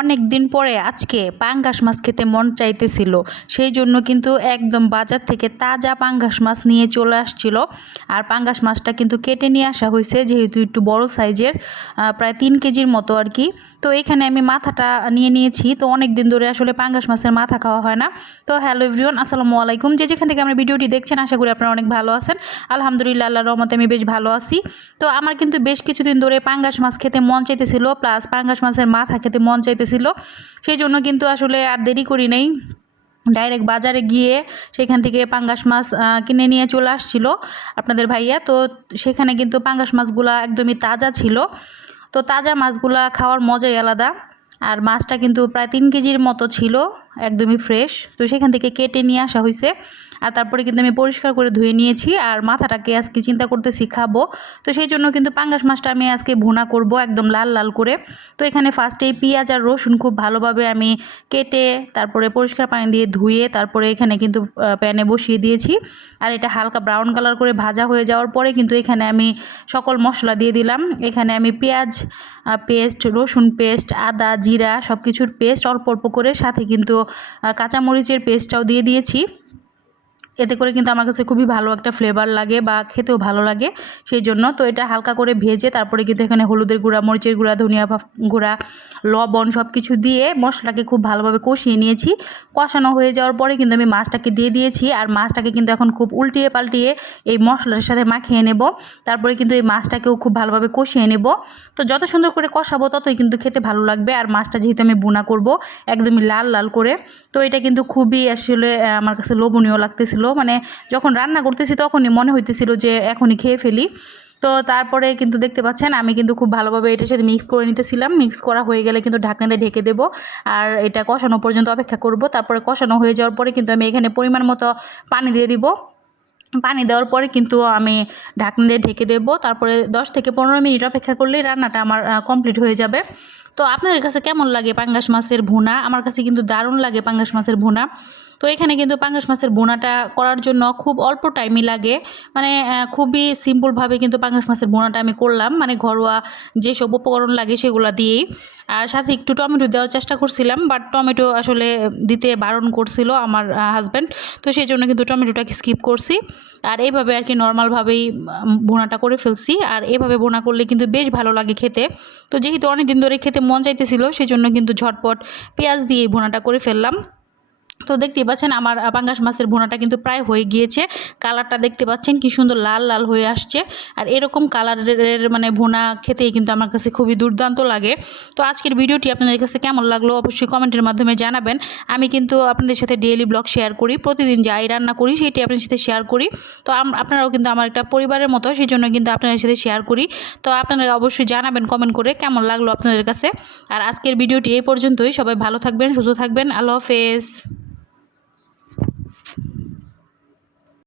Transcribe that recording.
অনেক দিন পরে আজকে পাঙ্গাস মাছ খেতে মন চাইতেছিল, সেই জন্য কিন্তু একদম বাজার থেকে তাজা পাঙ্গাস মাছ নিয়ে চলে আসছিল। আর পাঙ্গাস মাছটা কিন্তু কেটে নিয়ে আসা হয়েছে, যেহেতু একটু বড় সাইজের, প্রায় 3 কেজির মতো আর কি। তো এখানে আমি মাথাটা নিয়ে নিয়েছি। তো অনেক দিন ধরে আসলে পাঙ্গাস মাছের মাথা খাওয়া হয় না। তো হ্যালো এভরিওয়ান, আসসালামু আলাইকুম। যেখান থেকে আমরা ভিডিওটি দেখছেন, আশা করি আপনারা অনেক ভালো আছেন। আলহামদুলিল্লাহ, আল্লাহর রহমতে আমি বেশ ভালো আছি। তো আমার কিন্তু বেশ কিছুদিন ধরে পাঙ্গাস মাছ খেতে মন চাইতেছিল, প্লাস পাঙ্গাস মাছের মাথা খেতে মন চাইতেছিল। সেই জন্য কিন্তু আসলে আর দেরি করি নাই, ডাইরেক্ট বাজারে গিয়ে সেখান থেকে পাঙ্গাস মাছ কিনে নিয়ে চলে আসছিল আপনাদের ভাইয়া। তো সেখানে কিন্তু পাঙ্গাস মাছগুলা একদমই তাজা ছিল। তো তাজা মাছগুলা খাওয়ার মজাই আলাদা। আর মাছটা কিন্তু প্রায় 3 কেজির মতো ছিল, একদমই ফ্রেশ। তো সেখান থেকে কেটে নিয়ে আসা হয়েছে। আর তারপরে কিন্তু আমি পরিষ্কার করে ধুয়ে নিয়েছি। আর মাথাটাকে আজকে চিন্তা করতেছি খাবো। তো সেই জন্য কিন্তু পাঙ্গাস মাছটা আমি আজকে ভুনা করব একদম লাল লাল করে। তো এখানে ফার্স্টেই পেঁয়াজ আর রসুন খুব ভালোভাবে আমি কেটে তারপরে পরিষ্কার পানি দিয়ে ধুয়ে তারপরে এখানে কিন্তু প্যানে বসিয়ে দিয়েছি। আর এটা হালকা ব্রাউন কালার করে ভাজা হয়ে যাওয়ার পরে কিন্তু এখানে আমি সকল মশলা দিয়ে দিলাম। এখানে আমি পেঁয়াজ পেস্ট, রসুন পেস্ট, আদা, জিরা সব কিছুর পেস্ট অল্প অল্প করে, সাথে কিন্তু কাঁচামরিচের পেস্টটাও দিয়ে দিয়েছি। এতে করে কিন্তু আমার কাছে খুবই ভালো একটা ফ্লেভার লাগে বা খেতেও ভালো লাগে, সেই জন্য। তো এটা হালকা করে ভেজে তারপরে কিন্তু এখানে হলুদের গুঁড়া, মরিচের গুঁড়া, ধনিয়া গুঁড়া, লবণ সব কিছু দিয়ে মশলাটাকে খুব ভালোভাবে কষিয়ে নিয়েছি। কষানো হয়ে যাওয়ার পরে কিন্তু আমি মাছটাকে দিয়ে দিয়েছি। আর মাছটাকে কিন্তু এখন খুব উল্টিয়ে পাল্টিয়ে এই মশলার সাথে মাখিয়ে নেব। তারপরে কিন্তু এই মাছটাকেও খুব ভালোভাবে কষিয়ে নেব। তো যত সুন্দর করে কষাবো ততই কিন্তু খেতে ভালো লাগবে। আর মাছটা যেহেতু আমি ভুনা করব একদমই লাল লাল করে, তো এটা কিন্তু খুবই আসলে আমার কাছে লোভনীয় লাগতেছিল। মানে যখন রান্না করতেছি তখনই মনে হইতেছিল যে এখনই খেয়ে ফেলি। তো তারপরে কিন্তু দেখতে পাচ্ছেন আমি কিন্তু খুব ভালোভাবে এটার সাথে মিক্স করে নিতেছিলাম। মিক্স করা হয়ে গেলে কিন্তু ঢাকনা দিয়ে ঢেকে দেবো। আর এটা কষানো পর্যন্ত অপেক্ষা করব। তারপরে কষানো হয়ে যাওয়ার পরে কিন্তু আমি এখানে পরিমাণ মতো পানি দিয়ে দিব। পানি দেওয়ার পরে কিন্তু আমি ঢাকনা দিয়ে ঢেকে দেবো। তারপরে 10 থেকে 15 মিনিট অপেক্ষা করলেই রান্নাটা আমার কমপ্লিট হয়ে যাবে। তো আপনাদের কাছে কেমন লাগে পাঙ্গাস মাছের ভুনা? আমার কাছে কিন্তু দারুণ লাগে পাঙ্গাস মাছের ভুনা। তো এখানে কিন্তু পাঙ্গাস মাছের ভুনাটা করার জন্য খুব অল্প টাইমই লাগে। মানে খুবই সিম্পলভাবে কিন্তু পাঙ্গাস মাছের ভুনাটা আমি করলাম, মানে ঘরোয়া যেসব উপকরণ লাগে সেগুলো দিয়েই। আর সাথে একটু টমেটো দেওয়ার চেষ্টা করছিলাম, বাট টমেটো আসলে দিতে বারণ করছিল আমার হাজব্যান্ড। তো সেই জন্য কিন্তু টমেটোটাকে স্কিপ করছি। আর এইভাবে আর কি নর্মালভাবেই ভুনাটা করে ফেলছি। আর এভাবে ভুনা করলে কিন্তু বেশ ভালো লাগে খেতে। তো যেহেতু অনেক দিন ধরে খেতে মন চাইতেছিল, সেই জন্য কিন্তু ঝটপট পেঁয়াজ দিয়ে ভুনাটা করে ফেললাম। তো দেখতেই পাচ্ছেন আমার পাঙ্গাস মাছের ভুনাটা কিন্তু প্রায় হয়ে গিয়েছে। কালারটা দেখতে পাচ্ছেন কি সুন্দর লাল লাল হয়ে আসছে। আর এরকম কালারের মানে ভুনা খেতেই কিন্তু আমার কাছে খুবই দুর্দান্ত লাগে। তো আজকের ভিডিওটি আপনাদের কাছে কেমন লাগলো অবশ্যই কমেন্টের মাধ্যমে জানাবেন। আমি কিন্তু আপনাদের সাথে ডেইলি ব্লগ শেয়ার করি, প্রতিদিন যাই রান্না করি সেটি আপনাদের সাথে শেয়ার করি। তো আপনারাও কিন্তু আমার একটা পরিবারের মতো, সেই জন্য কিন্তু আপনাদের সাথে শেয়ার করি। তো আপনারা অবশ্যই জানাবেন কমেন্ট করে কেমন লাগলো আপনাদের কাছে। আর আজকের ভিডিওটি এই পর্যন্তই। সবাই ভালো থাকবেন, সুস্থ থাকবেন। আল্লাহ হাফেজ।